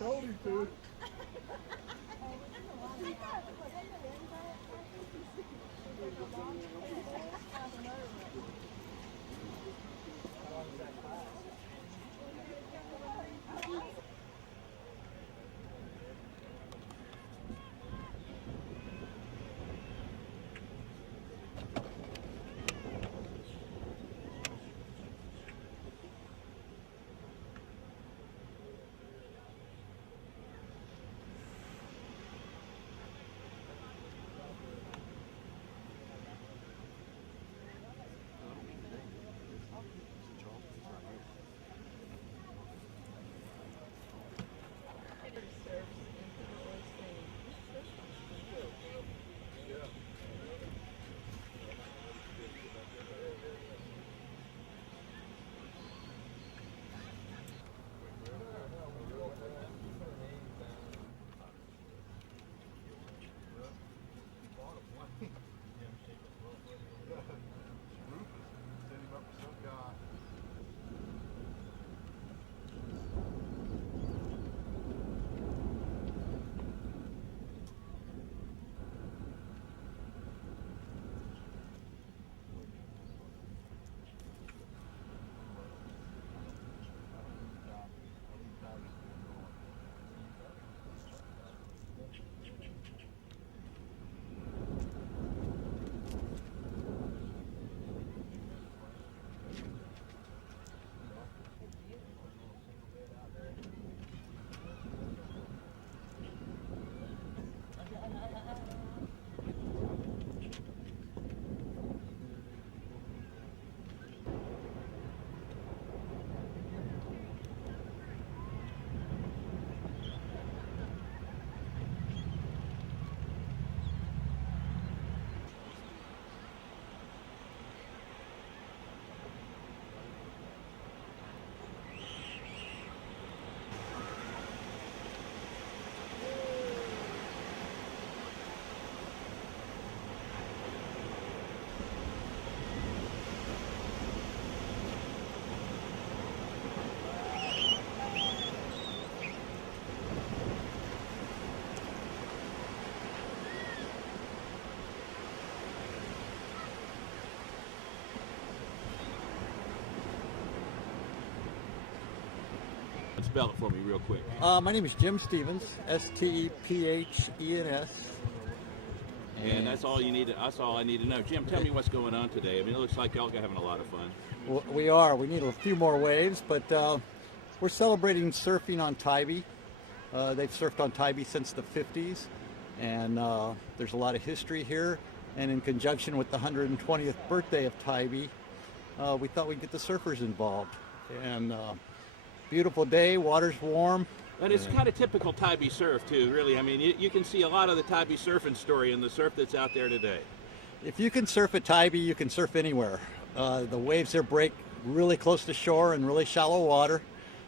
told him to. Spell it for me real quick. My name is Jim Stevens, Stephenes. And that's all you need. That's all I need to know. Jim, tell me what's going on today. I mean, it looks like y'all are having a lot of fun. We are. We need a few more waves, but we're celebrating surfing on Tybee. They've surfed on Tybee since the 50s, and there's a lot of history here. And in conjunction with the 120th birthday of Tybee, we thought we'd get the surfers involved. And beautiful day, water's warm. And it's kind of typical Tybee surf, too, really. I mean, you can see a lot of the Tybee surfing story in the surf that's out there today. If you can surf at Tybee, you can surf anywhere. The waves there break really close to shore in really shallow water.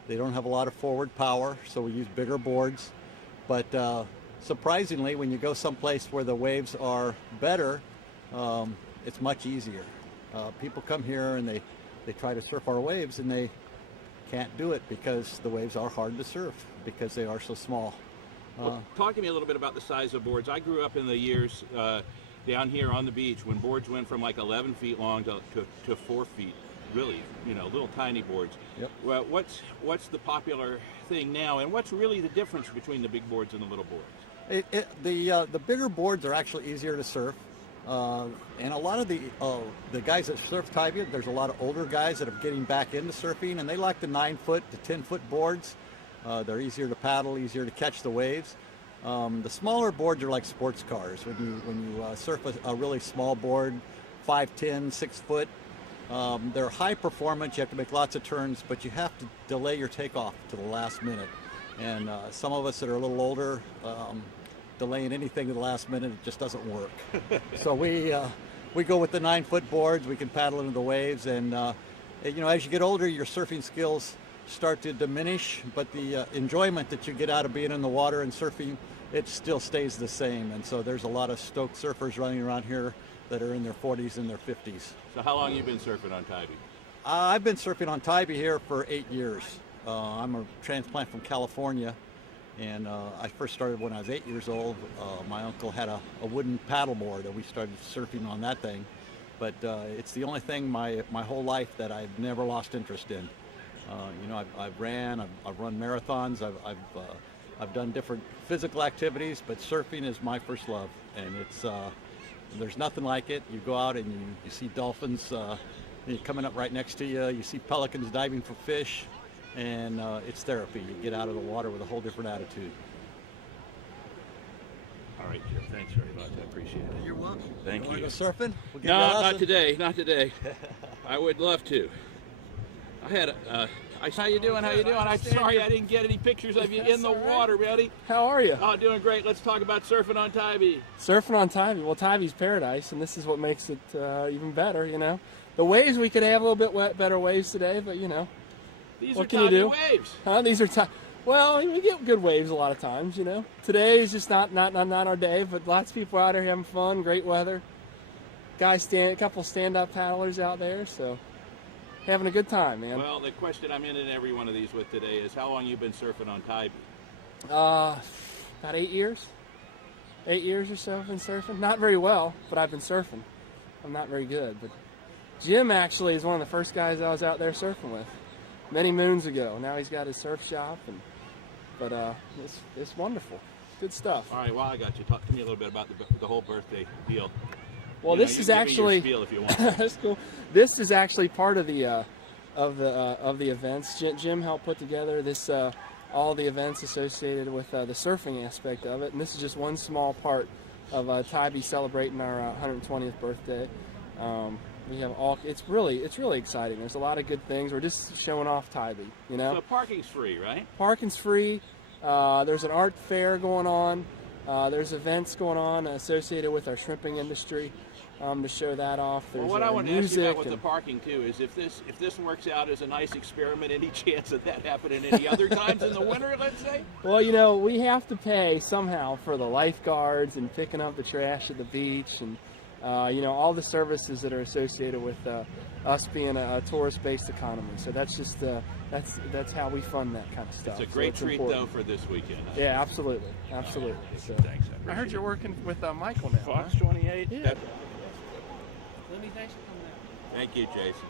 They don't have a lot of forward power, so we use bigger boards. But surprisingly, when you go someplace where the waves are better, it's much easier. People come here and they try to surf our waves, and they can't do it because the waves are hard to surf because they are so small. Well, talk to me a little bit about the size of boards. I grew up in the years down here on the beach when boards went from like 11 feet long to 4 feet, really, little tiny boards. Yep. Well, what's the popular thing now, and what's really the difference between the big boards and the little boards? The bigger boards are actually easier to surf. And a lot of the guys that surf Tybee, there's a lot of older guys that are getting back into surfing, and they like the 9-foot to 10-foot boards. They're easier to paddle, easier to catch the waves. The smaller boards are like sports cars. When you surf a really small board, 5'10", 6 foot, they're high performance. You have to make lots of turns, but you have to delay your takeoff to the last minute. And some of us that are a little older, delaying anything to the last minute, it just doesn't work. So we go with the 9-foot boards. We can paddle into the waves, and as you get older, your surfing skills start to diminish, but the enjoyment that you get out of being in the water and surfing, it still stays the same. And so there's a lot of stoked surfers running around here that are in their 40s and their 50s. So how long have you been surfing on Tybee? I've been surfing on Tybee here for 8 years. I'm a transplant from California, And I first started when I was 8 years old. My uncle had a wooden paddleboard, and we started surfing on that thing. But it's the only thing my whole life that I've never lost interest in. You know, I've run marathons, I've done different physical activities, but surfing is my first love, and it's there's nothing like it. You go out and you see dolphins coming up right next to you. You see pelicans diving for fish, and it's therapy. You get out of the water with a whole different attitude. All right, Jim. Thanks very much. I appreciate it. You're welcome. Thank you. Want to go surfing? We'll No, not today. Not today. I would love to. I had how you doing? How you doing? I'm sorry I didn't get any pictures of you in the water, buddy. How are you? Oh, doing great. Let's talk about surfing on Tybee. Surfing on Tybee. Well, Tybee's paradise, and this is what makes it even better, you know. The waves, we could have a little bit better waves today, but, you know. These what are can you do? waves. Huh? These are well, we get good waves a lot of times, you know. Today is just not our day, but lots of people out there having fun, great weather. A couple stand-up paddlers out there, so having a good time, man. Well, the question I'm in every one of these with today is how long you been surfing on Tybee? About 8 years. 8 years or so I've been surfing. Not very well, but I've been surfing. I'm not very good, but Jim actually is one of the first guys I was out there surfing with many moons ago. Now he's got his surf shop, but it's wonderful. Good stuff. All right, well, I got you. Talk to me a little bit about the whole birthday deal. Well, this is actually spiel if you want. that's cool. This is actually part of the events. Jim helped put together this all the events associated with the surfing aspect of it, and this is just one small part of Tybee celebrating our 120th birthday. We have it's really exciting. There's a lot of good things. We're just showing off Tybee, you know. So parking's free, right? Parking's free. There's an art fair going on. There's events going on associated with our shrimping industry to show that off. There's what I want to ask you about with and the parking too is if this works out as a nice experiment, any chance of that happening any other times in the winter, let's say? Well, you know, we have to pay somehow for the lifeguards and picking up the trash at the beach and you know, all the services that are associated with us being a tourist-based economy. So that's just that's how we fund that kind of stuff. It's a great treat important. though for this weekend. Yeah, absolutely. So, Thanks. I heard you're working with Michael now. Fox 28. Yeah. Lindy, thanks for coming out. Thank you, Jason.